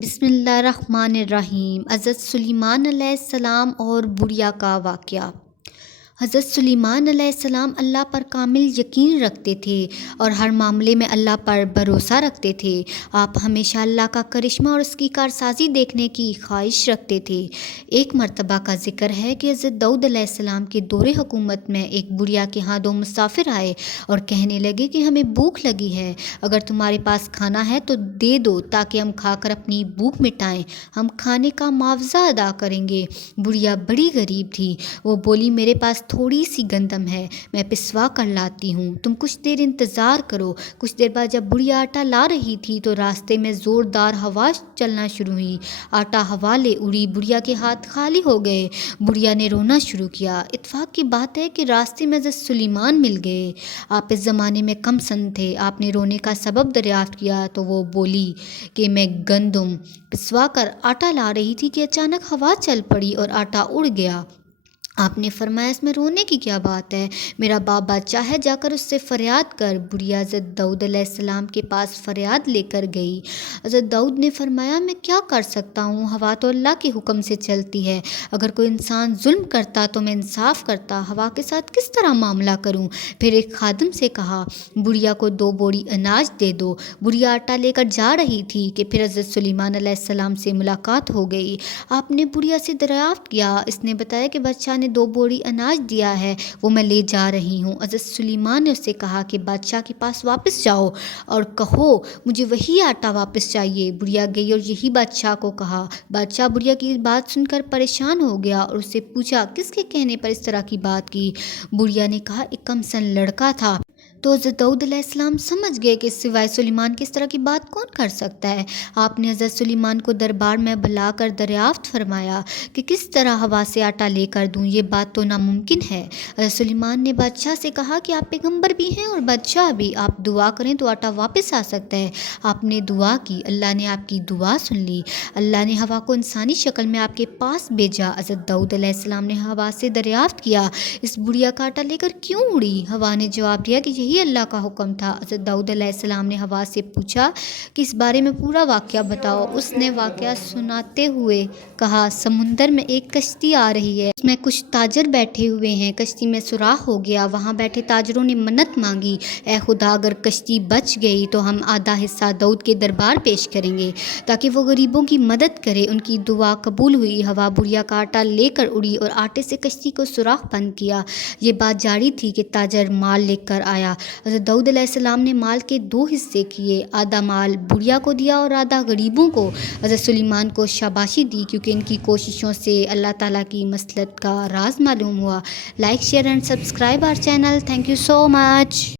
بسم اللہ الرحمن الرحیم۔ حضرت سلیمان علیہ السلام اور بڑھیا کا واقعہ۔ حضرت سلیمان علیہ السلام اللہ پر کامل یقین رکھتے تھے اور ہر معاملے میں اللہ پر بھروسہ رکھتے تھے۔ آپ ہمیشہ اللہ کا کرشمہ اور اس کی کارسازی دیکھنے کی خواہش رکھتے تھے۔ ایک مرتبہ کا ذکر ہے کہ حضرت داؤد علیہ السلام کے دور حکومت میں ایک بڑھیا کے ہاں دو مسافر آئے اور کہنے لگے کہ ہمیں بھوک لگی ہے، اگر تمہارے پاس کھانا ہے تو دے دو تاکہ ہم کھا کر اپنی بھوک مٹائیں، ہم کھانے کا معاوضہ ادا کریں گے۔ بڑھیا بڑی غریب تھی، وہ بولی میرے پاس تھوڑی سی گندم ہے، میں پسوا کر لاتی ہوں، تم کچھ دیر انتظار کرو۔ کچھ دیر بعد جب بڑھیا آٹا لا رہی تھی تو راستے میں زوردار ہوا چلنا شروع ہوئی، آٹا ہوا لے اڑی، بڑھیا کے ہاتھ خالی ہو گئے۔ بڑھیا نے رونا شروع کیا۔ اتفاق کی بات ہے کہ راستے میں حضرت سلیمان مل گئے۔ آپ اس زمانے میں کم سن تھے۔ آپ نے رونے کا سبب دریافت کیا تو وہ بولی کہ میں گندم پسوا کر آٹا لا رہی تھی کہ اچانک ہوا چل پڑی اور آٹا اڑ گیا۔ آپ نے فرمایا اس میں رونے کی کیا بات ہے، میرا باپ بادشاہ ہے، جا کر اس سے فریاد کر۔ بڑھیا حضرت داؤد علیہ السلام کے پاس فریاد لے کر گئی۔ حضرت داؤد نے فرمایا میں کیا کر سکتا ہوں، ہوا تو اللہ کے حکم سے چلتی ہے، اگر کوئی انسان ظلم کرتا تو میں انصاف کرتا، ہوا کے ساتھ کس طرح معاملہ کروں۔ پھر ایک خادم سے کہا بڑھیا کو 2 بوری اناج دے دو۔ بڑھیا آٹا لے کر جا رہی تھی کہ پھر حضرت سلیمان علیہ السلام سے ملاقات ہو گئی۔ آپ نے بڑھیا سے دریافت کیا، اس نے بتایا کہ بادشاہ نے 2 بوری اناج دیا ہے، وہ میں لے جا رہی ہوں۔ حضرت سلیمان نے اس سے کہا کہ بادشاہ کے پاس واپس جاؤ اور کہو مجھے وہی آٹا واپس چاہیے۔ بڑھیا گئی اور یہی بادشاہ کو کہا۔ بادشاہ بڑھیا کی بات سن کر پریشان ہو گیا اور اس سے پوچھا کس کے کہنے پر اس طرح کی بات کی۔ بڑھیا نے کہا ایک کم سن لڑکا تھا۔ تو حضرت داؤد علیہ السلام سمجھ گئے کہ سوائے سلیمان کے اس طرح کی بات کون کر سکتا ہے۔ آپ نے حضرت سلیمان کو دربار میں بلا کر دریافت فرمایا کہ کس طرح ہوا سے آٹا لے کر دوں، یہ بات تو ناممکن ہے۔ حضرت سلیمان نے بادشاہ سے کہا کہ آپ پیغمبر بھی ہیں اور بادشاہ بھی، آپ دعا کریں تو آٹا واپس آ سکتا ہے۔ آپ نے دعا کی، اللہ نے آپ کی دعا سن لی، اللہ نے ہوا کو انسانی شکل میں آپ کے پاس بھیجا۔ حضرت داؤد علیہ السلام نے ہوا سے دریافت کیا اس بڑھیا کا آٹا لے کر کیوں اڑی۔ ہوا نے جواب دیا کہ یہی اللہ کا حکم تھا۔ حضرت داؤد علیہ السلام نے ہوا سے پوچھا کہ اس بارے میں پورا واقعہ بتاؤ۔ اس نے واقعہ سناتے ہوئے کہا سمندر میں ایک کشتی آ رہی ہے، اس میں کچھ تاجر بیٹھے ہوئے ہیں، کشتی میں سوراخ ہو گیا، وہاں بیٹھے تاجروں نے منت مانگی، اے خدا اگر کشتی بچ گئی تو ہم آدھا حصہ داؤد کے دربار پیش کریں گے تاکہ وہ غریبوں کی مدد کرے۔ ان کی دعا قبول ہوئی، ہوا بڑھیا کا آٹا لے کر اڑی اور آٹے سے کشتی کو سوراخ بند کیا۔ یہ بات جاری تھی کہ تاجر مال لے کر آیا۔ حضرت داؤد علیہ السلام نے مال کے 2 حصے کیے، آدھا مال بڑھیا کو دیا اور آدھا غریبوں کو۔ حضرت سلیمان کو شاباشی دی کیونکہ ان کی کوششوں سے اللہ تعالیٰ کی مصلحت کا راز معلوم ہوا۔ Like, share and subscribe our channel. Thank you so much.